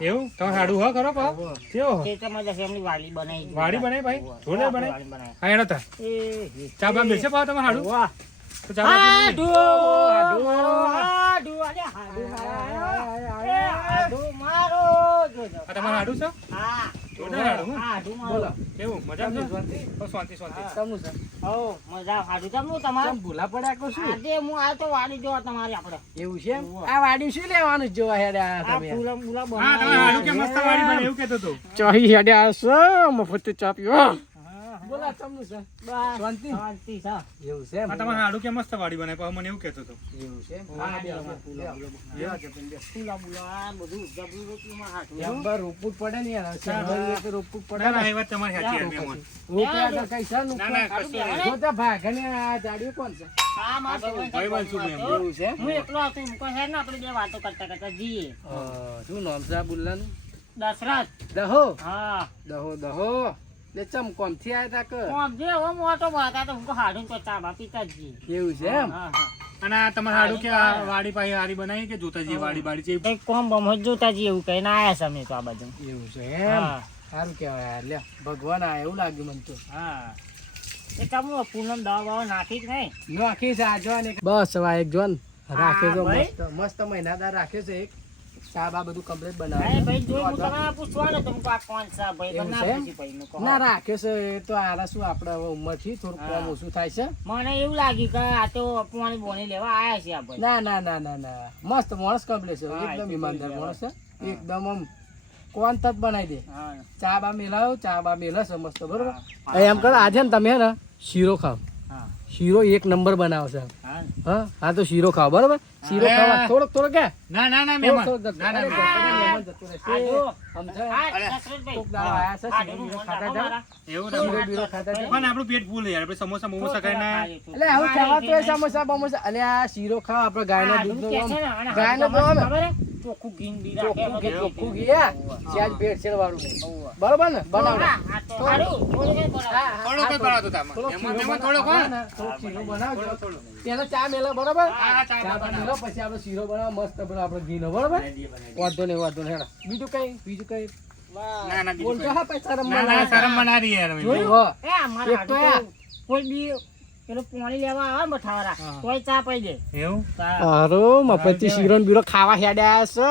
એવું તમે હાડું હા કરો પાવ કેવો વાડી બનાવી વાડી બનાવી ભાઈ જોરદાર બનાવી હા એનો તા ચા બા મિલશે પાવ તમે હાડું તો ચા બા તમારે હાડું છે જોરદાર હાડું બોલો કેવું મજા છે શાંતિ શાંતિ તમનું છે મજા હાડું તમનું તમારે ભૂલા પડ્યા કો શું આજે હું આ તો વાડી જોવા તમારી આપણે એવું છે આ વાડી શું લેવાનું જોવા હેડ્યા તમે ફૂલા ફૂલા બના હા તમે હાડું કે મસ્ત વાડી બને એવું કહેતો તો ચોહી હેડ્યા છો મફત ચા પીવો બોલા તમનું છે શાંતિ શાંતિ છે એવું છે હા તમારે હાડું કે મસ્ત વાડી બને પાવ મને એવું કહેતો તો એવું છે હા ફૂલા ફૂલા બધું જબરું રોટલીમાં હાડું નંબર રૂપુટ પડે ને યાર શહેર તો રૂપટ પડે ના ના એ વાત તમારી સાચી યાર મેમન રૂપિયા તો કઈ છે ના ના કશું જો તો ભાગને આ જાડ્યું કોણ છે હા મારો ભાઈ બનશું મેમ એવું છે હું એકલો હતો હું કહે ને આપણે બે વાતો કરતા કરતા જઈએ શું નામ છે આ બુલ્લાનું દશરથ દહો હા દહો લે ચમ કોમ થી આયા તા કે કોમ જે હો મોટો બાતા તો હું હાડું તો ચા બા પીતા જ જઈએ એવું છે એમ હા હા અને આ તમારે હાડું કે આ વાડી પાસે હારી બનાવી કે જોતા જઈએ વાડી બાડી છે કઈ કોમ બમ જ જોતા જઈએ એવું કહીને આયા છે અમે તો આ બાજુ એવું છે એમ હા સારું કહેવાય યાર લે ભગવાન આ એવું લાગ્યું મને તો હા એ કામ પૂનમ દવા બવા નાખી જ નહીં નાખી છે આ જોન એક બસ હવે એક જોન રાખે તો ભાઈ. મસ્ત મસ્ત મહિનાદાર રાખે છે એક ચા બા બધું કમ્પ્લીટ હા બનાવે ભાઈ જોઈ હું તમારે પૂછવાનું તમે આ કોણ છે ભાઈ એવું ના છે એમ? પૂછી ભાઈ નું કહો ના રાખે છે એ તો આરા શું આપણે હવે ઉંમર થી થોડું હા. કમ ઓછું થાય છે મને એવું લાગ્યું કે આ તો પાણી બોની લેવા આયા છે આ ભાઈ ના ના ના ના ના મસ્ત માણસ કમ્પ્લીટ છે હા, એકદમ એ તો ઈમાનદાર જોઈ માણસ છે હા. એકદમ આમ કોણ તત બનાવી દે હા ચા બા મેલાવો ચા બા મેલે છે મસ્ત બરોબર હા. એમ કરો આજે ને તમે હે ને શીરો ખાવ હા શીરો એક નંબર બનાવશે હા હા હા તો શીરો ખાવ બરોબર શીરો અરે. ખાવા થોડોક કે ના ના ના મેમન થોડોક જતો. ના ના અરે, મેમન. મહેમાન જતો રહેશે. આ જો. સમજાય? આ દશરથભાઈ. કોક દાડો આયા છે, આ શીરો જોડું બીરો મોઢા ખાતા મારા. એવું થોડું ના શીરો બીરો ખાતા હાથ જાઓ. પણ આપણું પેટ ફૂલ યાર આપણે સમોસા મોમોસા ખાઈને એટલે આવું ખાવા તો સમોસા બમોસા અલે આ શીરો ખાવ આપણે ગાયના દૂધનો ગાયનો તો આમ ચોખ્ખું ઘી ને બી રાખે ચોખ્ખું ઘી, એમાં ચોખ્ખું ઘી હે. સ્યાજ ભેળસેળ વાળું નહીં. બરોબર ને બનાવડે આ તો સારું. થોડું કઈ બનાવો. થોડો કોઈ પડાતો તામાં થોડોક મેમન શીરો મેમન થોડો બનાવો કોણ ને, થોડોક શીરો બનાવજો. પહેલા ચા મેલો બરોબર હા, ચા ચા બનાવો. મેલો પછી આપણે શીરો બનાવો મસ્ત પેલો આપણે ઘીનો બરોબર વાંધો નહીં હેડો બીજું કઈ ના ના બીજું બોલજો કોઈ. હા પછી શરમ ના ના શરમ મના રહી યાર મેમન. જોયું હો એ આ મારા એક તો હાડું તો કોઈ બી પેલું પાણી લેવા આવે ને બઠાવાળા હા. તોય ચા પી દે એવું હારો મફતી શીરો બીરો ખાવા હેડ્યા છે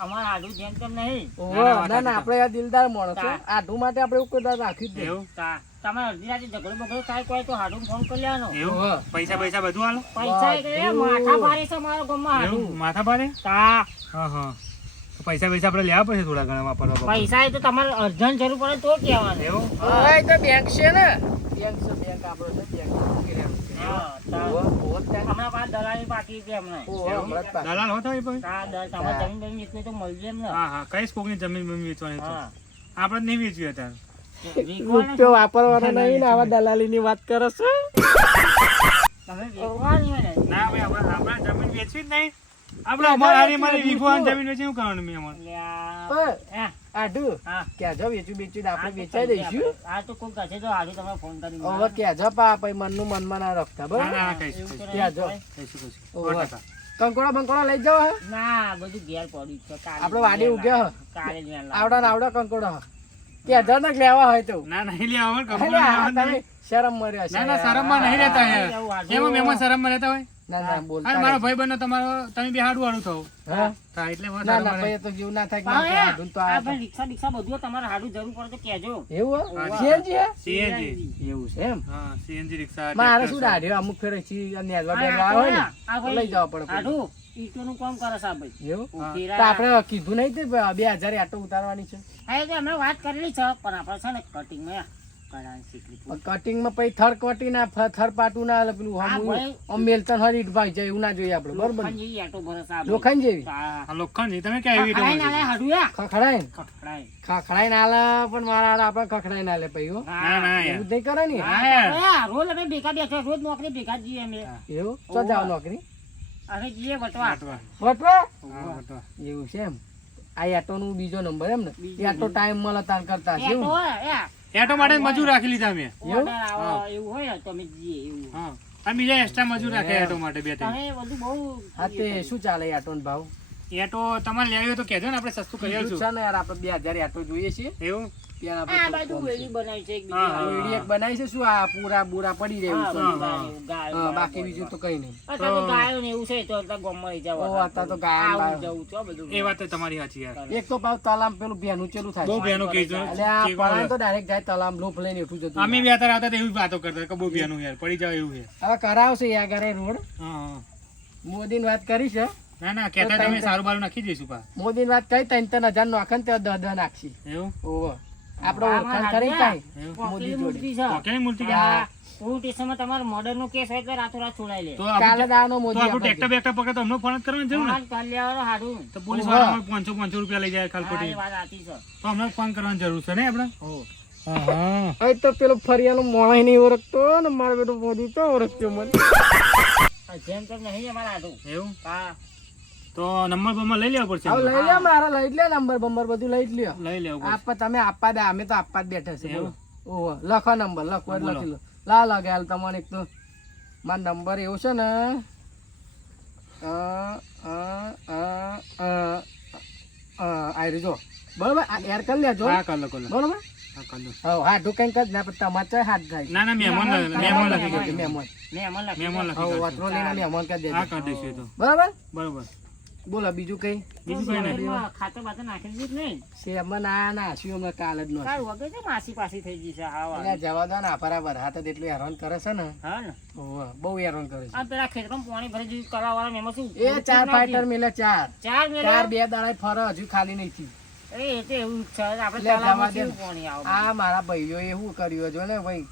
અમારા હાડું જેમ તેમ નહીં ઓહો, ના ના આપણે આ દિલદાર માણસ છે આઢું માટે આપણે એવું કોઈ દાડો રાખ્યું જ નહીં. એવું તા તમારે અડધી રાતે ઝઘડો બગડો થાય કોઈ તો હાડું ફોન કરી લેવાનો એવું ઓહો. પૈસા પૈસા બધું હાલો પૈસા એ કે માથા ભારે છે મારા ગામમાં એવું હાડું માથા ભારે તા હા હા તો પૈસા પૈસા આપણે લેવા પડશે થોડા ઘણા વાપરવા બાપા. પૈસા એ તો તમારે અર્જન્ટ જરૂર પડે તો કહેવાનું એવું ઓય, એ તો બેંક છે ને બેંક છે બેંક આપણો છે બેંક હા, તા. ઓહો, ઓહો જ ત્યાં. હમણાં પાછા દલાલી બાકી છે હમણાં ઓહો, હમણાં જ પાછું. દલાલ હોતા હોય ભાઈ તા તમારે જમીન બમીન એટલું તો મળશે એમ ને હા હા કઈ સ્પોકની જમીન બમીન વેચવાની છે હા આપણે જ નહીં વેચવી અત્યારે વેચવાનું રૂપિયો વાપરવાનો નહીં ને આવા દલાલીની વાત કરો છો તમે વેચવાની હોય ને ના ભાઈ આપણે જમીન વેચવી જ નહીં આપણે અમારી મારી વીઘો જમીન વેચી શું કરવાનું મેં અમારે લ્યા. ઓય, હે, આઢું હા. ક્યાં જો વેચું બેચું આપણે આ તો વેચાઈ દઈશું આ તો કોઈ કહે તો હાડું તમે ફોન કરી હવે ક્યાં જો પા પછી મનનું મનમાં ના રાખતા ના બરોબર ના કહીશું એવું કહીશું. ત્યાં જો કહીશું કહીશું ઓહો. 100%. કંકોડા બંકોડા લઈ જાઓ હે ના બધું ઘેર પડ્યું છે કાલે આપણે વાડી ઉગ્યા હે. કાલે જ વેલા. આવડા ને આવડા કંકોડા હે. ત્યાં જો ને લેવા હોય તો ના નહીં લે આવડ અરે, કપડું આ લેવાનું તમે નહીં. શરમ મર્યા છે ના ના શરમમાં નહીં રહેતા યાર એમાં મહેમાન શરમમાં રહેતા હોય ના ના હા બોલતા મારો નહીં. ભાઈ બનો તમારો તમે બી હાડું હાડું થવું હા? હા એટલે એમાં ના ના શરમમાં પછી રહે. તો જેવું ના થાય કે હા, ના, એ, આધુન તો આ આ ભાઈ રિક્ષા બિક્ષા બધું તમારે હાડું જરૂર પડે તો કહેજો એવું હે? હા. CNG હે? CNG. એવું છે એમ હા સીએનજી રિક્ષા મારે ટ્રેક્ટર શું છે. દાઢી અમુક ફેરે છી અને હેલવા આ બેલવા તો આવે ને આ તો ભાઈ લઈ જવા પડે પછી. હાડું ઈંટોનું કામ કરે છે આ ભાઈ એવું ઉભેરા. તો આપણે કીધું નહીં તે 2000 આટો ઉતારવાની છે હા એ તો અમે વાત કરેલી છે પણ આપણે છે ને કટિંગમાં કરાની શીખવી કટિંગમાં પછી થર કટી ના થર પાટું ના એટલે પેલું હા, ભાઈ. આમ મેલતન હરી ભાઈ જાય એવું ના જોઈએ આપણે બરોબર ને? લોખંડ જેવી આટો ભરે છે આ ભાઈ. લોખંડ જેવી હા. આ લોખંડ તમે ક્યાં એવી ખખડાઈ ના લે હાડું યા. ખખડાય ને ખખડાઈ. ખખડાઈ ના લે પણ મારા આપણે ખખડાઈ ના લે પછી હો. ના ના યાર એવું જ નહીં કરે ને હા યાર હા, રોજ અમે ભેગા બેઠા રોજ નોકરી ભેગા જ જઈએ અમે એવું તો જાવ નોકરી હવે જઈએ વટવા વાટવા. વટવા હા, વાટવા. એવું છે એમ આ એટો નું બીજો નંબર એમ ને બીજો એટો ટાઈમ મળે તાર કરતા છે એ તો એવું હોય, એ. એટો માટે મજૂર રાખી લીધા મેં ઓર્ડર આવે એવું હોય ને તો અમે જઈએ એવું હા આ બીજા એક્સ્ટ્રા મજૂર રાખે એટો માટે બે ત્રણ. તમે બધું બહુ હા તે શું ચાલે આટો ભાવ એટો તમારે લેવી હોય તો કહેજો ને, આપણે સસ્તું કરી કીધું આલશું. છે ને યાર આપણે 2000 આટો જોઈએ છે એવું ત્યાં આ બાજુ વેલી બનાવી છે એક હા, બીજી હા. રેડી એક બનાવી છે શું આ પૂરા બુરા પડી રહ્યું છે ગાયો હા, બાકી બીજું તો કઈ નહીં અત્યારે તો ગાયો ને એવું છે તો અત્યારે ગામમાં લઈ જાવ ઓ અત્યારે તો ગાય આવું બાય. જવું છો બધું એ વાત તો તમારી સાચી યાર. એક તો પાછું તલામ પેલું ભેનું ચેલું થાય બહુ બેનો કીધું એટલે આ પરાણે તો ડાયરેક્ટ જાય તલામ લોફ લઈને ઉઠું જતું અમે બી અત્યારે આવતા તો એવી જ વાતો કરતા કે બહુ બેનું યાર પડી જાવ એવું છે. હવે કરાવશે યાર ઘરે રોડ હા, હા. મોદીની વાત કરી છે ના ના કહેતા તમે સારું બારું નાખી દઈશું પા. મોદીની વાત કરી 3,000 નાખે ને તો 10 નાખશી એવું ઓહો આપણે ઓળખાણ કરી કાંઈ એવું મોદી જોડે મૂર્તિ છે પોકેટની મૂર્તિ કે હા, પોલીસ સ્ટેશનમાં તમારો મર્ડર નો કેસ હોય તો રાતોરાત છોડાઈ લે તો કાલે આપણે દાવાનો તો મોદી આપણું આપણે ટ્રેક્ટર બેક્ટર પકડે તો અમને ફોન જ કરવાની જરૂર ને. પાંચ કાલ્યાવાળો હારું તો પોલીસ વાળા 500 રૂપિયા લઈ જાય ખાલી હા, ખોટી. એ વાત સાચી છે તો અમને ફોન કરવાની જરૂર છે ને આપણે. હો. હા હા અહીં તો પેલો ફરિયાનો મોણાઈ નહીં ઓળખતો ને મારો બેટો મોદી તો ઓળખતો મને આ જેમ તેમ નહીં અમારા હારું એવું હા તો નંબર બમ્બર લઈ લેવો પડશે. હવે લઈ લે મારા લઈ જ લે નંબર બંબર બધું લઈ જ લ્યો લઈ લેવું પડશે. આપવા તમે આપવા દે અમે તો આપવા જ બેઠા છે બોલો એવું? ઓહો લખો નંબર લખો એટલે બોલો. લખી લો લા લાગે હાલ તમારે એક તો મારો નંબર એવો છે ને આ જો બરોબર આ એર કરી લેજો હા કર લો કર લો. બરોબર હા કર લો. હા હાથું કંઈક જ ના પણ તમારે ચાય હાથ થાય ના ના મહેમાન મહેમાન લખી દેજો. મહેમાન મેં અમને લખી મહેમાન લખી હવે દેજો. વાતરો લઈને મહેમાન કરી દેજો હા કરી દઈશું એ તો. બરાબર બરોબર બોલો બીજું કઈ બીજું કઈ નહીં. દીધું. ખાતર બાતર નાખી દીધું જ નહીં શેરમાં ના ના શું હમણાં કાલ જ નો તારું વગર છે માસી પાસી થઈ ગઈ છે હા એટલે જવા દો ને આ બરાબર હાથ જ એટલું હેરાન કરે છે ને હા ને ઓહો, બહુ હેરાન કરે છે આ પેલા ખેતરમાં પાણી ભરી દીધું કરવા વાળા એમાં શું એ 4 ફાઈટર મિલે 4 ચાર મેળા 4 બે દાડા ફરે હજુ ખાલી નહીં થી એ તો એવું જ છે આપણે લે, તલાવમાં જવા દે. કેવું પાણી આવે આ મારા ભાઈઓ એવું કર્યું જો ને ભાઈ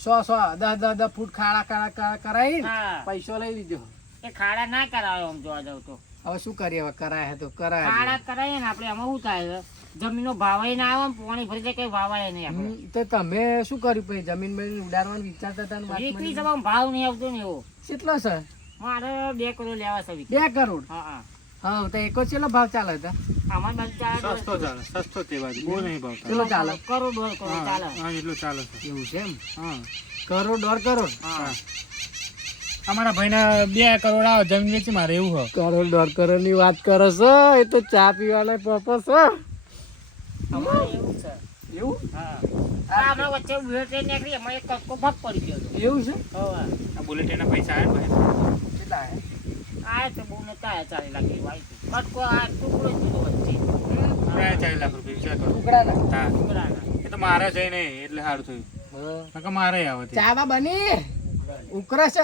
100 10 ફૂટ ખાડા કરાવી હા પૈસો લઈ લીધો એ ખાડા ના કરાવે આમ જોવા જાવ તો હવે શું કરીએ હવે કરાય તો કરાય ખાડા કરાવીએ ને આપણે એમાં શું થાય જમીનનો ભાવાય ના આવે ને પાણી ભરી જાય કઈ વાવાય નહીં આપણે તો તમે શું કર્યું પછી જમીન બમીન ઉડાડવાનું વિચારતા હતા ને વાત એકલી મળી? સભામાં ભાવ નહીં આવતો ને એવો કેટલો છે મારે 2 કરોડ લેવા છે 2 કરોડ હા હા હા તો એકો ચેલો ભાવ ચાલે હતા અમાર બાજુ ચાલે સસ્તો ચાલે સસ્તો તે બાજુ બહુ નહીં ભાવતા. ચેલો ચાલે કરોડ 1.5 કરોડ ચાલે હા એટલું ચાલે છે. એવું છે એમ હા કરોડ 1.5 કરોડ હા અમારા ભાઈના 2 કરોડ આવે જમીન વેચી મારે એવું હોય. કરોડ 1.5 કરોડ ની વાત કરો છો એ તો ચા પીવાના પર્પસ છે અમારે એવું છે એવું હા આ હમણાં વચ્ચે બુલેટ ટ્રેન નીકળી એમાં એક કટકો ભાગ પડી ગયો હતો એવું છે હવે આ બુલેટ એના પૈસા આવે ને ભાઈ. કેટલા હે? આ તો બહુ નતા 40 લાખ જેવું આવ્યું કટકો આ ટુકડો જ દીધો વચ્ચે બે 4 લાખ રૂપિયા વિચાર કરો. ટુકડાના હા ટુકડાના એ તો મારે છે નહીં એટલે સારું થયું. હા. નકર મારે આવે તે. ચા બા બની ઉકરસ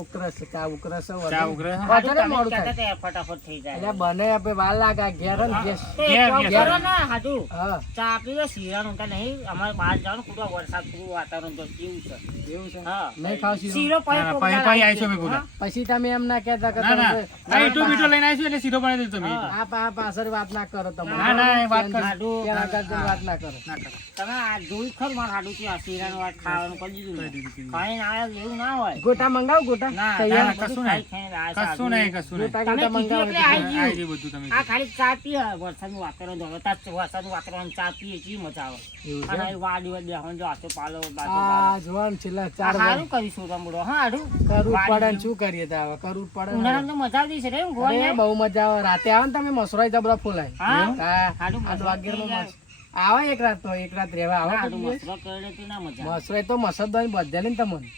ઉકરસ ચા ઉકરસ ચા ઉઘરે છે? વધારે મોડું કહેતા થાય હતા ફટાફટ થઈ જાય એટલે બને આપણે વાર લાગે ઘેર ને ગેસ તો એક ઘેર, કામ ઘેર. કરો ને હાજુ હા ચા આપી દો શિરાનું ઊંટા નહીં અમારે બહાર જવાનું પૂરો વરસાદ પૂરું વાતાવરણ તો કેવું છે એવું છે હા નહીં ખાવ શીરો શીરો ના, ના, પછી આવીશું અમે પૂરા. પછી તમે એમ ના કહેતા કે ના ના તમે- આ ઈટો બીટો લઈને આવીશું એટલે સીધો બનાવી દેજો તમે. હા. આ પાછળ વાત ના કરો તમે ના ના એ વાત કર. ત્યાં આગળ તમે વાત ના કરો ના કરો. તમે આ જોઈ ખર માર હાડું કે આ શીરાનું વાત ખાવાનું કરી દીધું ને. ખાઈને આવ્યા એવું ના હોય ગોટા મંગાવ ગોટા ના તૈયાર ના, કશું નહીં. ખાઈને આવ્યા છે કશું નહીં કશું નહીં. ગોટા તમે ગોટા કીધું મંગાવો એટલે આવી આવી ગયું. ગયું બધું તમે. આ ખાલી ચા પીએ વરસાદનું વાતાવરણ જોવે તાર વરસાદનું વાતાવરણ ચા પીએ કેવી મજા આવે એવું છે અને અહીં વાડી વાડી બેહવાનું જો આટો પાલો બાજુ આ જોવાનું છેલ્લા 4 સારું કરીશું રમડો હા હાડું કરવું જ પડે ને શું કરીએ તો હવે કરવું જ પડે ને. ઉનાળામાં તો મજા આવતી છે રે ઊંઘવા અરે નહીં. બહુ મજા આવે રાતે આવે ને તમે મસરાઈ જા બધા ફૂલાય હા? હા હાડું આ મસરો વાગેરમાં કરી મસ- આવે એક રાત તો એક રાત રહેવા આવે હાડું તો મસરો કરે તો ના મજા આવે. મસરાઈ તો મસરદાર બધા ને તમને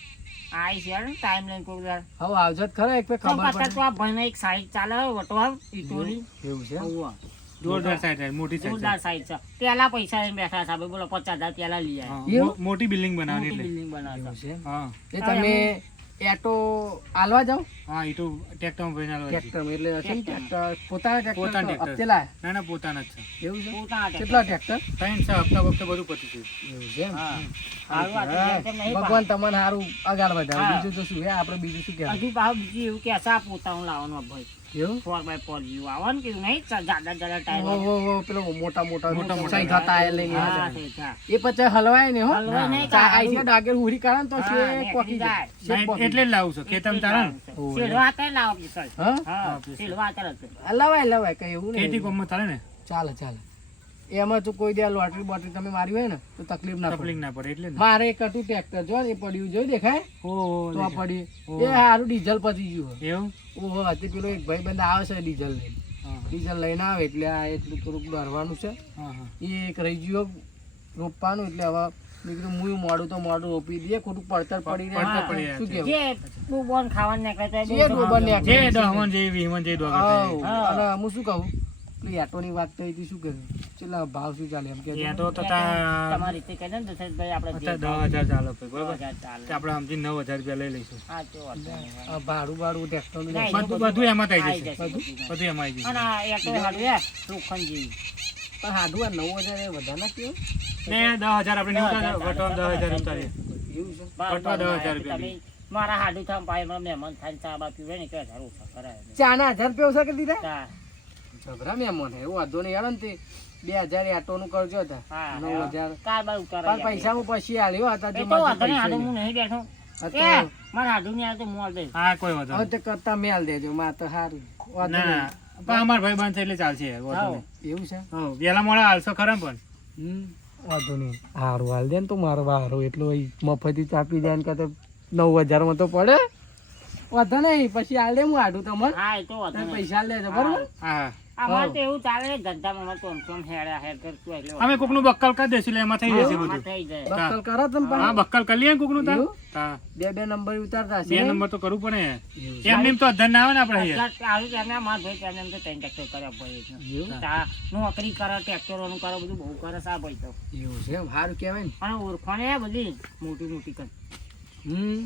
આઈ છે યાર ટાઈમ લઈને કોઈ વાર હવે આવજો જ ખરો એક પે તો ખબર પાછા પડે તો આ ભાઈને એક સાઈડ ચાલે વટવા ઈટોરી એવું છે હોવા. જોરદાર સાઈડ છે, મોટી સાઈડ જોરદાર સાઈડ છે પેલા પૈસા લઈને બેઠા છે આપણે બોલો 50,000 પેલા લઈ છે. આવ્યા. હા, એવું? મોટી બિલ્ડિંગ બનાવવાની મોટી એટલે. બિલ્ડિંગ બનાવે એવું છે. છે હા એ તમે એટો આલવા જાઓ હા ઈ તો ટ્રેક્ટરમાં ભરીને આલવા છે. ટ્રેક્ટર એટલે હશે ને ટ્રેક્ટર પોતાના પોતાના ટ્રેક્ટર ટ્રેક્ટર. હપ્તે લાયા ના ના પોતાના જ છે. એવું છે પોતાના કેટલા ટ્રેક્ટર 3 હપ્તા વખતે બધું પતી ગયું. એવું છે એમ? હા સારું આ તો હા. જેમ તેમ નહીં ભગવાન તમને સારું અગાડ વધારે હા. બીજું તો શું હે આપણે બીજું શું કહેવાય હજુ પાછું બીજું એવું કે આ પોતાનું લાવવાનું આ ભાઈ એવું 4x4 જેવું આવવાનું કે એવું નહીં જાડા જાડા ટાયર ઓ પેલો મોટા મોટા મોટા સહી થતા એ લઈને હા, આવે. તે થા. એ પછી હલવાય ને હો હલવાય નહીં, ચા કાઢું. આઈ છે ડાગર હુરી કાઢે ને તો હા, છે નીકળી પોકી જાય જાય. શેક ના, પોકી એટલે જ લાવું છું ખેતમ તારા ને. ઓહો. શેલવા હાથે લાવો પિસ્તોલ. હા હા, શેલવા હાથે જ. લવાય લવાય કઈ એવું ખેતી નહીં કોમમાં તારે ને. ચાલે ચાલે એમાં તો કોઈ દે લોટરી બોટરી તમે મારી હોય ને તો તકલીફ ના તકલીફ ના પડે એટલે ને. મારે એક હતું ટ્રેક્ટર જો એ પડ્યું જોઈ દેખાય ઓહો, તો આ પડ્યું એ સારું ડીઝલ પતી ગયું એવું ઓહો હતી પેલો એક ભાઈ બંધ આવે છે ડીઝલ લઈને હા ડીઝલ લઈને આવે એટલે આ એટલું થોડુંક ડરવાનું છે હા હા એ એક રહી ગયું રોપવાનું એટલે હવે મેં કીધું હું મોડું તો મોડું રોપી દઈએ ખોટું પડતર પડી રહે પડતર પડી રહે શું છે. કેવું જે ડૂબોન ખાવાનું નીકળે તો જે ડોબર ને જે દહમન જે વીમન જે ડોગર આવ. થાય. અને હું શું કહું પેલી આટોની વાત કરી હતી શું કર્યું ચેલા ભાવ શું ચાલે એમ કે એ તો તા તમારી રીતે કહે ને દશરથભાઈ આપણે જે અત્યારે 10,000 ચાલે ભાઈ, બરોબર 10,000 ચાલે. તો આપણે સમજી 9,000 રૂપિયા લઈ લઈશું. હા, તો વાંધો નહીં. ભાડું ટ્રેક્ટર ના, બધું બધું એમાં થઈ આઈ જશે. જશે. બધું એમાં આવી જશે. અને આ એટો હાડું હે, લોખંડ જેવી. પણ હાડું આ 9,000 એ વધારે ના કેવું ને 10,000 આપણે નહીં ઉતારીએ, વટવા 10,000 ઉતારીએ. એવું છે વટવા 10,000 રૂપિયા તમે મારા હાડું થામ પાય મને મહેમાન થાય ચા બા પીવે ને કે 1000 ઓછા કરાય. ચાના 1000 રૂપિયા ઓછા કરી દીધા તા, જબરા મેમોન એવું વાંધો નહીં યાર ને તે 2000 આટો નું કરજો હતા હા, 9,000 કાર બાર ઉતારાય પણ પૈસા હું પછી આલ્યો હતા એ જે તો મારા વાંધો નહીં, પૈસા હાડું હું નહીં. નહીં બેઠો. હા તો એ, મારા હાડું નહીં આવે તો હું આલ દઈશ. હા કોઈ વાંધો હવે નહીં. તે કરતા મેલ દેજો માં તો સારું વાંધો ના નહીં. પણ અમાર ભાઈ બંધ છે એટલે ચાલશે વાંધો હાઉ. નહીં. એવું છે હા વેલા મોડા હાલશો ખરા પણ વાંધો નહીં હારું હાલ દે ને તો મારો હારું એટલું મફતી ચાપી જાય ને કાં 9,000 માં તો પડે વાંધો નહીં પછી હાલ દે હું હાડું તમારે હા, એ તો વાંધો તમે નહીં. પૈસા હાલ દેજો બરોબર હા હા અમારે તો એવું ચાલે ને ધંધામાં અમારે તો આમ હેડા હેડ કરતું એટલે અમે કોકનું બક્કલ કરી દઈશું એટલે એમાં થઈ જશે આમાં બધું. થઈ જાય. બક્કલ કરો તમે હા પાછા. બક્કલ કરી લઈએ કોકનું તાર. એવું? હા બે નંબર ઉતારતા હશે 2 ને? નંબર તો કરવું પડે. એવું. એમને એમ તો અધર ના આવે ને આપણે અહીંયા. અત્યારે આવી ગયા ને મારા ભાઈ ત્યાં એમ તો 3 ટ્રેક્ટર કર્યા ભાઈ એટલે. એવું? તા નોકરી કરે ટ્રેક્ટરોનું કરે બધું બહુ કરે સા ભાઈ તો એવું છે એમ સારું કહેવાય ને અને ઓળખાણ હે બધી મોટી મોટી કર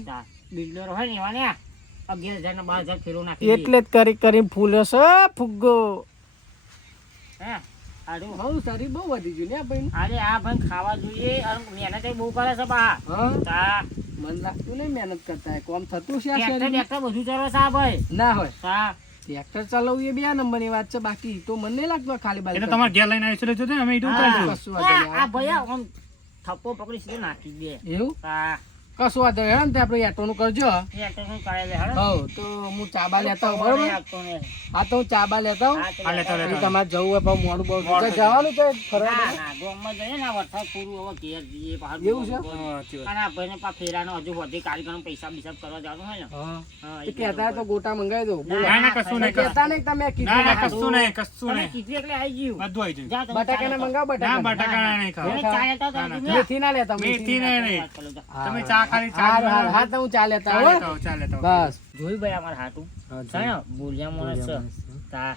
તા બિલ્ડર હોય ને એવા ને 11,000 ને 12,000 ફેરો નાખી દે. એટલે જ કરી ફૂલ હશે ફુગ્ગો હે આડું બહુ સારી બહુ વધી ગયું ને આ ભાઈ અરે આ ભાઈ ખાવા જોઈએ અને મહેનત બહુ કરે છે બા હા તા મન લાગતું નહીં મહેનત કરતા હોય. કોમ થતું છે આ ટ્રેક્ટર શરીરમાં? ટ્રેક્ટર બધું ચલો સા ભાઈ ના હોય તા ટ્રેક્ટર ચલાવવું એ 2 નંબરની વાત છે બાકી તો મને નહીં લાગતું આ ખાલી બાલ એટલે તમારે ઘેર લઈને આવીશું એટલે અમે ઈટું હા. ઉતારીશું. કશું વાંધો નહીં. આ ભાઈ આમ થપ્પો પકડી સીધો નાખી દે એવું તા કશું વાંધો નહીં. હેડો ને તે આપણે એટોનું કરજો ટ્રેક્ટર કરે લે હળ હવ તો હું ચાબા લેતા હોઉં બરોબર હા તો હું ચાબા લેતા હોઉં હા લેતા પછી લેતા. તમારે જવું હોય પણ મોડું બહુ તો જવાનું છે ફરવા માટે? એવું છે? હા, સાચી વાત. પૈસા બિસા કરવા જવાનું હોય ને હા હા, એ કહેતા હોય તો ગોટા મંગાવી દો બોલો. ના, ના, કશું નહીં, કહેતા નહીં તમે ના કીધું ના કશું નહીં કશું તમે નહીં. કીધું એટલે આવી ગયું બધું આવી જાય. જા તમે બટાકાને ચા મંગાવો ના બટાકા બટાકા નહીં ખાવા. લેતા. ચા લેતા ના, હતા ના. તમે? મેથી ના લેતા મેથી ને નહીં. હા, તમે ચા ખાલી ચા હા, હા, પીવો. હા તો હું ચા લેતા ચા હો લેતા આવો, ચા લેતા આવો. બસ જોયું ભાઈ અમારે હાટું છે ને બોલિયા માણસ છે. તા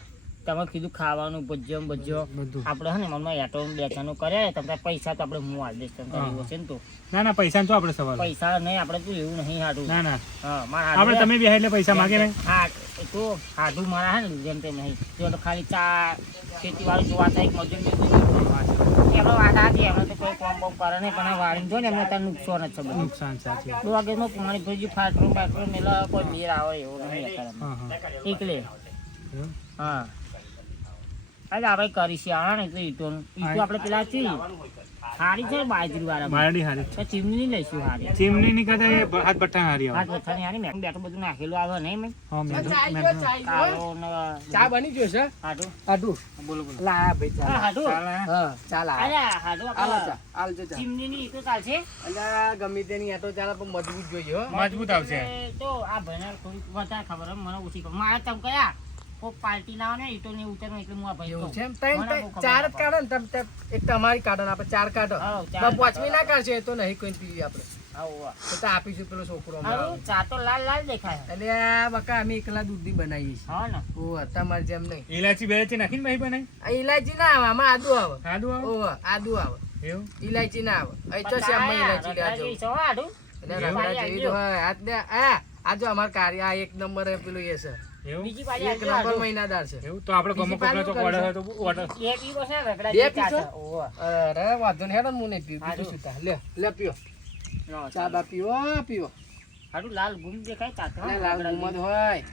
તમે કીધું ખાવાનું ભજ્યો ભજ્યો બધું. આપણે હે ને મનમાં એટો બેચાનું કરે તમે પૈસા તો આપણે હું આલ દઈશ તમે એવું છે ને તો ના ના પૈસા તો આપણે સવાલ. પૈસા નહીં આપણે તો એવું નહીં હાટું ના ના હા મારા આપણે હાટું તમે બે એટલે પૈસા માગે ને. હા એ તો હાડું મારા હે ને જેમ તેમ નહીં તો ખાલી ચા ખેતીવાડી જોવા થાય મજૂર એમનો વાત હતી એમને તો કોઈ કોમ બોમ કરે નહીં પણ આ વાળીને જો ને એમને ત્યાં નુકસાન જ છે બધું નુકસાન સાચી વાત. 2 વાગ્યામાં પાણી ભરી ફાટરું બાટરું મેલા કોઈ મેર આવે એવું નહીં અત્યારે હા હા એકલે એવું? હા અરે આપણે કરીશું આ ને તો ઈટોનું ઈટો આપણે પેલા ચી હારી છે બાજરી વાળા બારડી હારી. તો ચીમની નહીં લઈશું હારી ચીમની ની કરતા એ હાથ બટ્ટા હારી આવે. હાથ વથાની હારી મેં બેઠું બધું નાખેલું આવે નહીં મેં હા મેં ચા આવ્યો, ચા આવ્યો. કાળો ને ચા બની ગયો છે હાડું આટું બોલો બોલો. લા ભાઈ ચા હા હાડું ચાલે. હા ચાલ અરે હાડું આલો આપણે ચા આલજો ચા ચીમની ની ઈટો ચાલશે અલ્યા ગમે તેની આટો ચાલે પણ મજબૂત જોઈએ હો મજબૂત આવશે. એ તો આ ભાઈને થોડીક વધારે ખબર હોય, મને ઓછી ખબર મારે તમ કયા કોક પાર્ટી ના આવે ને ઈટો ને ઉતર એટલે હું આ ભાઈ એવું કહું. છે એમ મને બહુ ખબર ચાર જ પડે. કાઢો ને તમે એક તમારી કાઢો ને આપણે 4 કાઢો હા, ચાર પણ પાંચમી ના કાઢશે એ તો નહીં કોઈ પીવી આપણે હા, હોવા. તો આપીશું પેલો છોકરો અમારો. હારું, ચા તો લાલ લાલ દેખાય એટલે આ બકા અમે એકલા દૂધની બનાવીએ છીએ હા ને ઓહ તમારે જેમ નહીં ઇલાયચી બેલાચી નાખીને ભાઈ બનાવી. આ ઇલાયચી ના આવે આમાં આદુ આવે સાદું આવે. ઓહ આદુ આવે એવું ઇલાયચી ના આવે અહીં તો શ્યામમાં ઇલાયચી લેવા જવું છો હાડું એટલે રગડા જેવી તો હોય હાથ દે આ જો અમાર કાર્ય આ 1 નંબર પેલું એ છે એવું બીજી બાજુ 1 નંબર મહિનાદાર છે એવું તો આપણે ગમો કોકનો તો ઓર્ડર હોય તો ઓર્ડર. એ પીવો છે રગડા બે જેવી ચા પીશો? છે. હોવે. અરે વાંધો નહીં હેડો હું નહીં પીવું હારું. બીજું શું થાય? લે પીઓ લો, ચા બા પીવો હાડું લાલ ગુમ દેખાય ચા તો, એટલે લાલ રગડા ગુમદ હોય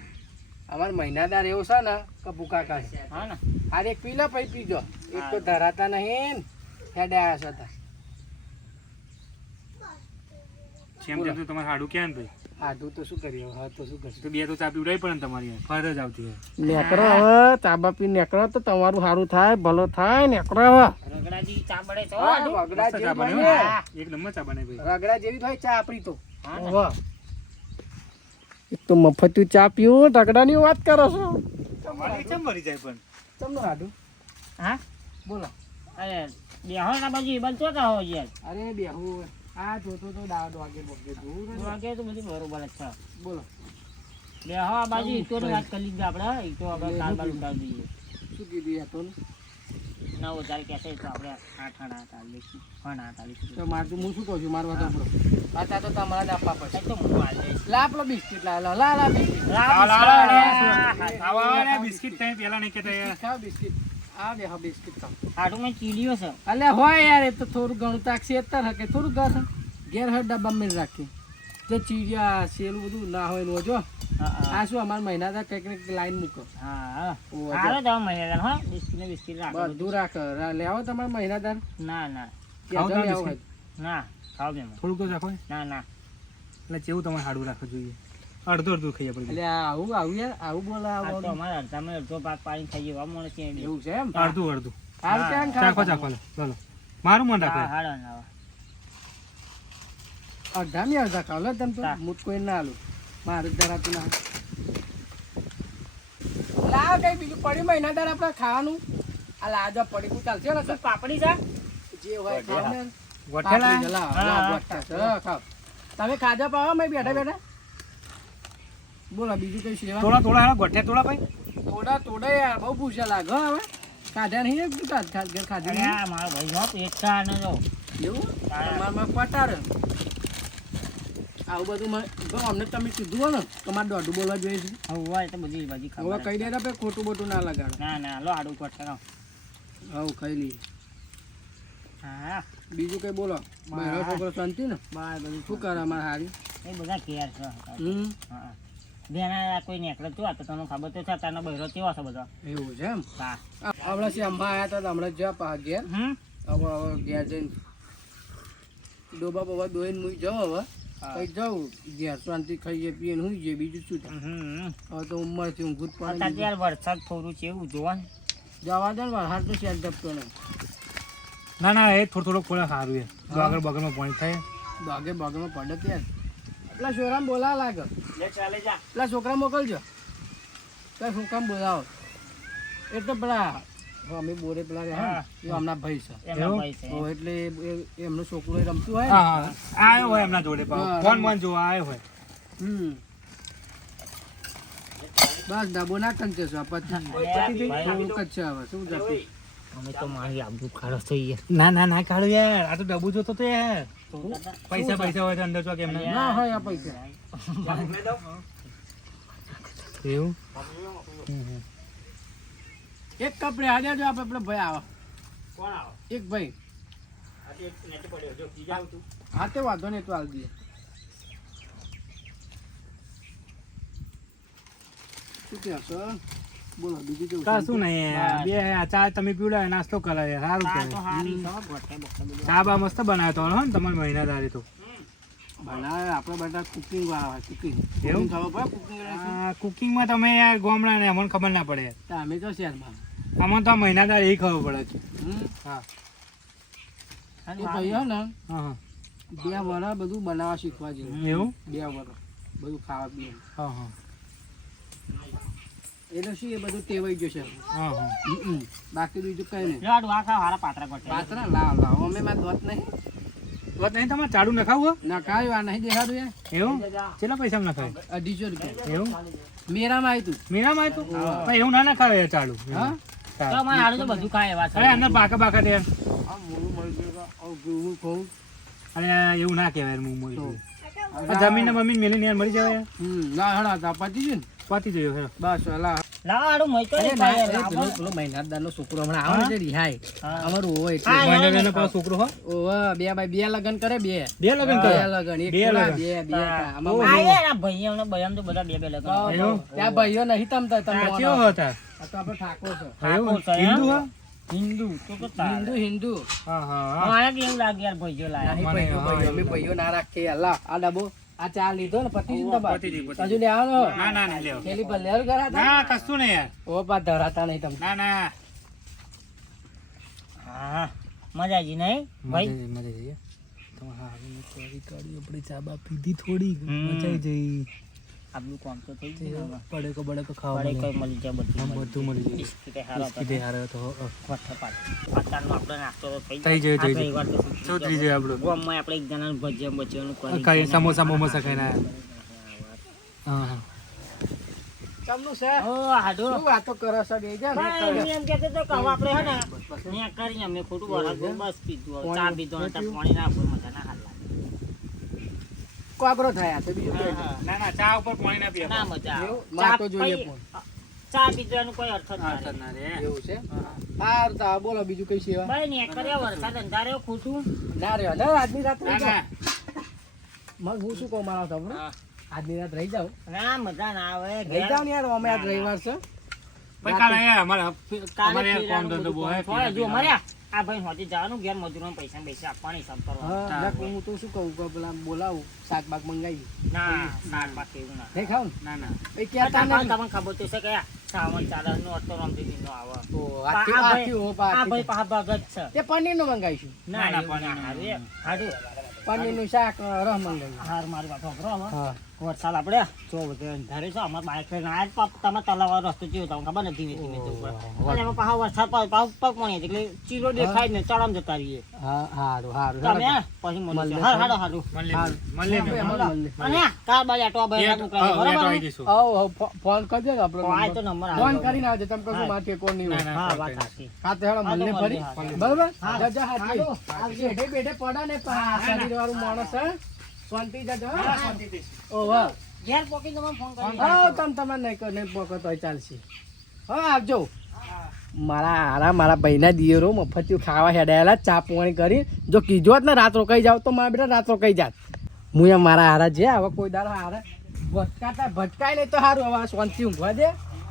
અમાર મહિનાદાર એવું છે ને કે ભૂકા કાઢે જેવી. હા ને આ એક પી લો પછી પીજો એક તો ધરાતા નહીં હેડે આવ્યા છો તા જેમ તેમ તો તમારે હાડું ક્યાં ને ભાઈ. આધું તો શું કરીએ હા તો શું કરીએ તો બે તો ચા પીવડાવી પડે ને તમારી યાર. ફર જ આવતી હોય. નેકરો હવે ચાબા પી નેકરો તો તમારું સારું થાય ભલો થાય નેકરો હવે રગડાજી ચા બળે છે હા, રગડા મસ્ત ચા જેવી બને હોય હો. ને. એક નંબર ચા બને ભાઈ. રગડા જેવી થાય ચા આપણી તો હા ને. ઓહો. એક તો મફતું ચા પીવું રગડાની વાત કરો છો તમારી ચમ મરી જાય પણ. તમને આધું હા બોલો અરે બેહો ના બાજુ એ બનતો કા હો યાર અરે બેહું આ જોતો તો દાડ વાગે બોગે દૂર વાગે તો બધું બરોબર જ છે બોલો બેહો આ બાજુ ઈટોની વાત કરી લીધી આપણે ઈટો આપણે કારબાર ઉતારી દઈએ શું કીધું યાર તો 9000 કહેશે તો આપણે 8 તો માર તો હું શું કહું છું મારવા તો પડો પાછા તો તમારા જ આપવા પડશે તો હું આ લઈશ લા પેલો બિસ્કિટ લા બિસ્કિટ આવા ને બિસ્કિટ તમે પેલા નહીં કહેતા યાર. ખાવ બિસ્કિટ આ બે હા બિસ્કિટ ખાવ આટલું મેં ચીડ્યો છે અલે હોય યાર એ તો થોડું ઘણું તાકશે અત્યારે હકે થોડું ઘેર હર ડબ્બામાં રાખી જે ચીડિયા સેલું બધું ના હોય નો જો આ શું અમારા મહિના કંઈક લાઈન મૂકો હા ઓહો, હાલો તો મહિના હો બિસ્કિટ રાખો બધું રાખો લેવો તમારા મહિનાદાર ના ના ખાવ તો લેવો બિસ્કિટ. ના ખાવ બે થોડુંક જ રાખો ના ના એટલે કેવું તમારે સારું રાખવું જોઈએ. અડધું ખાઈએ આપણે. એટલે આવું યાર આવું બોલે આ તો અમારા અડધામાં અડધો પાક પાણી થઈ ગયો મને ત્યાં એવું છે એમ અડધું હાલ ક્યાં ચાખો ખાવ ચાખો લો મારું મન રાખો. હા હાલો ના અડધા ખાવ લે તેમ તો હા. મુત કોઈ ના આલું મારું ધરાતું ના લાવ કઈ બીજું પડ્યું મહિનાદાર આપણે ખાવાનું આ લાજો પડી કું ચાલશે ને શું પાપડી છે જે હોય ખાવ ને ગોઠેલા પાપડી લાવ, લાવ, ગોઠા છે, ખાવ તમે ખાજા પાવો મેં બેઠા બોલો બીજું કઈ સેવા થોડા હા ગોઠિયા થોડા ભાઈ. થોડા યાર બહુ પૂછ્યા લાગે હો હવે ખાધા નહીં એક તું ઘેર ખાધું અરે નહીં? આ મારો ભાઈ જો પેટ ખા ને જો એવું તમારમાં પટાર આવું બધું જો અમને તમે કીધું હોય ને તમારે દોઢું બોલવા જોઈએ છે હોય તો બધી હવે બધી ખબર કહી દેતા ભાઈ ખોટું બોટું ના લગાડો ના ના લો આડું કોટ ખાઓ હવ ખાઈ લઈએ હા બીજું કઈ બોલો મારો છોકરો શાંતિ ને બાય બધું શું કરે અમારે હારી એ બધા કેર છે હમ હા બેના કોઈ નેકળે તો આ તો તમને ખબર તો છે તારનો બહેરો કેવો છે બધો એવું છે એમ હા હમણાં શેમ્બા આવ્યા હતા તો હમણાં જ પા ઘેર હમ હવે ઘેર જઈને ડોબા બોબા દોઈને મુઈ જાઉં હવે કઈ જાઉં ઘેર શાંતિ ખાઈએ પીએ ને હુઈ જઈએ બીજું શું થાય હમ હવે તો ઉંમરથી ઊંઘું જ પડે અત્યારે યાર વરસાદ થોડું છે એવું જોવા ને જવા દે ને વરસાદ તો શેર જપતો નહીં ના ના એ થોડું ખોળા સારું છે. આગળ બગલમાં પાણી થાય. બાગે બાગમાં પડે ત્યાં પેલા છોકરાને બોલાવા લાગે લે ચાલે જા પેલા છોકરા મોકલજો પેલા છોકરાને બોલાવો એટલે પેલા અમે બોરે પેલા રહ્યા ને, એ હમણાં ભાઈ છે એમના ભાઈ છે તો એટલે એમનું છોકરું એ રમતું હોય હા ને. હા આવ્યો હોય એમના જોડે હા, ફોન બોન જોવા આવ્યો હોય. હમ બસ ડાબો ના કંચે છો પતિ થોડુંક જ છે હવે શું જતી અમે તો મારી આબરૂ ખારસ થઈ ના ના ના કાઢો યાર આ તો ડબ્બુ જોતો તો યાર પૈસા હોય તો અંદર તો કેમ ના ના હોય આ પૈસા એવું એક કપડે હાજર જો આપણે પેલો ભાઈ આવે કોણ આવો એક ભાઈ આજે નેટ પડ્યો જો બીજા આવતું હા તે વાંધો નહીં તો હાલ દઈએ શું કહો છો બોલો બીજું કેવું કશું નહીં યાર. બે આ ચા તમે પીવડાવે નાસ્તો કરાવે સારું આ તો કહેવાય. હારી છે ગોઠે બોઠે બધું ચા બા મસ્ત બનાવ્યો તો હો ને તમારી મહિનાદારી તો બનાવે આપણે બધા કુકિંગ વાળા હોય કુકિંગ એવું? ખબર પડે કુકિંગ કુકિંગમાં તમે યાર ગામડા ને અમને ખબર ના પડે. અમે તો શહેરમાં અમને તો આ મહિનાદાર એ ખબર પડે છે. હમ હા એ ભાઈઓ ને હા હા 2 વર્ષ બધું બનાવવા શીખવા જેવું એવું 2 વર્ષ બધું ખાવા પીએ હા હા એટલે શું એ બધું ટેવાઈ જશે હા હા બાકી બીજું કઈ નહીં લાડુ આ ખાવ હારા પાત્રા ગોઠે પાત્રા લાવ અમે માં દોત નહીં વાત નહીં તમારે ચાડું નખાવું ના કાંઈ આ નહીં દેખાડું યાર એવું કેટલા પૈસા નખાય 250 રૂપિયા એવું મેરામાં આવ્યું તું મીરામાં તો પણ એવું ના નખાવે યાર ચાડું હા તો મારે હાડું તો બધું ખાય એવા છે અરે અંદર બાકા બાકા દે આ મોડું મળી ગયું હું કહું અરે એવું ના કહેવાય મૂંગ મોરી જમીન ને મમ્મી મેલી ને યાર મરી જાય યાર. ના હણા તા પતી ગયું ને પતી જયો હે બસ અલા લાવ હાડું મય તો અરે નહીં ના, ખાય એ લાવો. પેલો મહિનાદારનો છોકરો હમણાં આવે ને તે રિહાય હા. અમારું હોય એટલે હા, મહિનાદારનો પાછો છોકરો હો ઓવા 2 બાય 2 લગન કરે 2 બે લગન બે કરે લગન એક બે થોડા, લગન. બે કા. આમાં આ યાર આ ભાઈઓ ને બયામ તો બધા બે બે લગન એવું? ત્યાં ભાઈઓ નહીં તમતા તમે આ કેવો હતા આ તો આપણે ઠાકોર છે એવું છે, હિન્દુ હો હિન્દુ તો તો હિન્દુ હિન્દુ હા હા હા મારે કેવું લાગે યાર ભાઈઓ લાયા નહીં મને ભાઈઓ હા, ભાઈઓ અમે ભાઈઓ ના રાખીએ અલ્લાહ આ ડબો આ ચા લીધો ને પતિ પતી ગઈ, પતી ગઈ. હજુ લે આવો ના ના નહીં લેવો. થેલી પર લેર કરાતા ના કશું નહીં યાર. ઓ પા ધરાતા નહીં તમે ના ના હા મજા આવી નહીં ભાઈ મજા જઈએ ચા બા પીધી થોડી મજા આઈ જઈ આપણું કામ તો થઈ ગયું હવે. પડેકો વડે કોઈ મળી જાય બધું બધું મળી જાય. બિસ્કિટે હારા હતા. કીધે હારે તો વઠ્ઠા પાટ. અત્યારનો આપણો નાસ્તો તો થઈ થઈ જાય, થઈ આપણે જાય. એક વાર તો સુધરી સુધરી જાય આપણું. ગામમાં આપણે એક જણાનું ભજીયા બચ્યાનું કરી કઈ સમોસા મોમોસા ખાઈને આયા. હા હા ચમનું છે ઓ હાડો શું વાતો કરો છો બે જા ભાઈ હું એમ કહેતો તો કે હવે આપણે હે ને ત્યાં કરીને અમે ખોટું વરાળ ગયું, બસ પીધું હવે. ચા પીધો ને ત્યાં પાણી ના ઉપર મજા ના હાલ લાગે. કોબરો થયા તો બીજું કઈ હા, ના ના ચા ઉપર પાણી ના પીએ. ના મજા આવે. એવું? ચા માં તો જોઈએ પી- પણ. ચા પીધો કોઈ અર્થ જ ના રહે. ના રે. એવું છે સારું તો બોલો બીજું કઈ સેવા ભાઈ ને કર્યા વરસાદ અંધાર્યો ખોટું ના રહ્યો ને આજની રાત રહી ના જાઓ ના મગ હું શું કહું મારા તમને આજની રાત રહી જાઓ ના મજા ના આવે રહી જાઓ ને યાર અમે આજ રવિવાર છે ભાઈ કાલે અહીંયા અમારે કાલે અમારે યાર કોમ ફેરાનું ધંધો બહુ હે. બધું જો મર્યા આ ભાઈ હોતી જવાનું ઘેર મજૂરોને પૈસા પૈસા આપવાની હિસાબ કરવાનો. હા નક હું તો શું કહું કે પેલા બોલાવું શાક બાક મંગાવી ના શાક બાકી એવું ના નહીં ખાવ ને ના ના એ ક્યાં તમને તાને ખબર તો છે કે આ શ્રાવણ ચાલે નો અડતો રમતી નો આવે તો આ ભાઈ આખી આ ભાઈ પાહા ભગત છે તે પનીરનું મંગાવીશું ના ના, એવું ના હારે. હારું. પનીરનું શાક રહ મંગાવ્યું હાર મારી વાત સાંભળો હવે. હા વરસાદ આપણે જો બધે અંધારે છે અમારે બાઈક લઈને આયા જ તમે તલાવ રસ્તો જેવો તમને ખબર નથી ધીમે ધીમે જવું પડે. અને એમાં પાછો વરસાદ પગ પાણી એટલે ચીરો દેખાય ને ચડામ જતા રહીએ હા હારું હારું તમે પછી મળીશું. હારું હારું હારું. મળે અને કાર બાજુ આટો આ ભાઈ મોકલાવી બરાબર ને? ફોન કરજો ને તો આ તો આપણે નંબર ફોન આવ્યો. કરીને આવજો તમે કશું માથે કોણ નહીં હોય હા વાત સાચી. હા તો હેડો મળને હા, તો ફરી મળીએ, બરાબર હા. જજો હાથી આવજે બેઠે બેઠે પડે ને શરીર વાળું માણસ હે શાંતિ જજો હા ઓ વાહ ઘેર પોકીને તમે ફોન કરી હા તમે નહીં પોકો તોય ચાલશે હા આવજો મારા ભાઈના દિયરો મફતિયું ખાવા હેડાયેલા ચા પાણી કરી જો કીધું હોત ને રાત રોકાઈ જાવ તો મારા બેટા રાત રોકાઈ જાત હું એમ મારા હારા છે હવે કોઈ દાડો હારા ભટકાય નહીં તો સારું હવે શાંતિ ઊંઘવા દે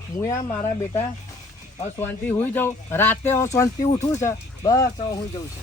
હું એમ મારા બેટા હવે શાંતિ હુઈ જાઉં રાતે હવે શાંતિ ઉઠું છે બસ હવે હુઈ જવું છે